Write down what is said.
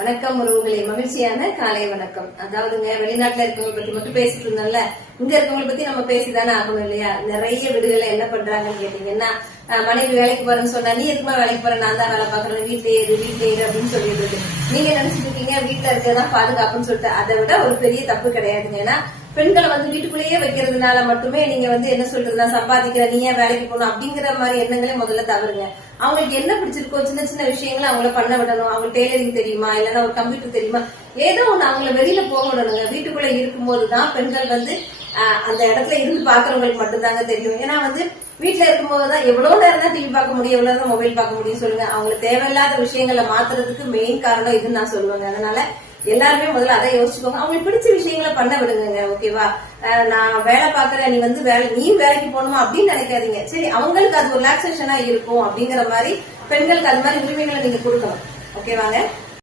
வணக்கம் உறவுகளே, மகிழ்ச்சியான காலை வணக்கம். அதாவதுங்க, வெளிநாட்டுல இருக்கவங்களை பத்தி மட்டும் பேசிட்டு இருந்தோம்ல, இங்க இருக்கவங்களை பத்தி நம்ம பேசிதானே ஆகணும் இல்லையா? நிறைய வீடுகளை என்ன பண்றாங்கன்னு கேட்டீங்கன்னா, மனைவி வேலைக்கு போறேன்னு சொன்னா, நீ எதுக்குமா வேலைக்கு போற, நான் தான் வேலை பாக்குறேன், வீட்டுல ஏறு அப்படின்னு சொல்லிடுறது. நீங்க நினைச்சிட்டு இருக்கீங்க வீட்டுல இருக்கதான் பாதுகாப்புன்னு சொல்லிட்டு. அதை விட ஒரு பெரிய தப்பு கிடையாதுங்க. ஏன்னா பெண்களை வீட்டுக்குள்ளேயே வைக்கிறதுனால மட்டுமே நீங்க என்ன சொல்றதுன்னா, சம்பாதிக்கிற நீ ஏன் வேலைக்கு போகணும் அப்படிங்கிற மாதிரி எண்ணங்களே முதல்ல தவறுங்க. அவங்களுக்கு என்ன பிடிச்சிருக்கோ சின்ன சின்ன விஷயங்களை அவங்கள பண்ண விடணும். அவங்க டெய்லரிங் தெரியுமா, இல்லைன்னா ஒரு கம்ப்யூட்டர் தெரியுமா, ஏதோ ஒண்ணு அவங்கள வெளியில போக விடணுங்க. வீட்டுக்குள்ள இருக்கும்போதுதான் பெண்கள் அந்த இடத்துல இருந்து பாக்குறவங்களுக்கு மட்டும்தாங்க தெரியும். ஏன்னா வீட்டுல இருக்கும்போதுதான் எவ்வளவு நேரம் தான் டிவி பார்க்க முடியும், எவ்வளவு நேரம் மொபைல் பார்க்க முடியும் சொல்லுங்க. அவங்களுக்கு தேவையில்லாத விஷயங்களை மாத்துறதுக்கு மெயின் காரணம் இதுன்னு நான் சொல்லுவேங்க. அதனால எல்லாருமே முதல்ல அதை யோசிச்சுக்கோங்க. அவங்களுக்கு பிடிச்ச விஷயங்களை பண்ண விடுங்க. ஓகேவா? நான் வேலை பாக்குறேன், நீ வேலைக்கு போகணுமா அப்படின்னு நினைக்காதீங்க. சரி, அவங்களுக்கு அது ஒரு ரிலாக்ஸேஷனா இருக்கும் அப்படிங்கிற மாதிரி பெண்களுக்கு அது மாதிரி உரிமைகளை நீங்க கொடுக்கணும். ஓகேவாங்க?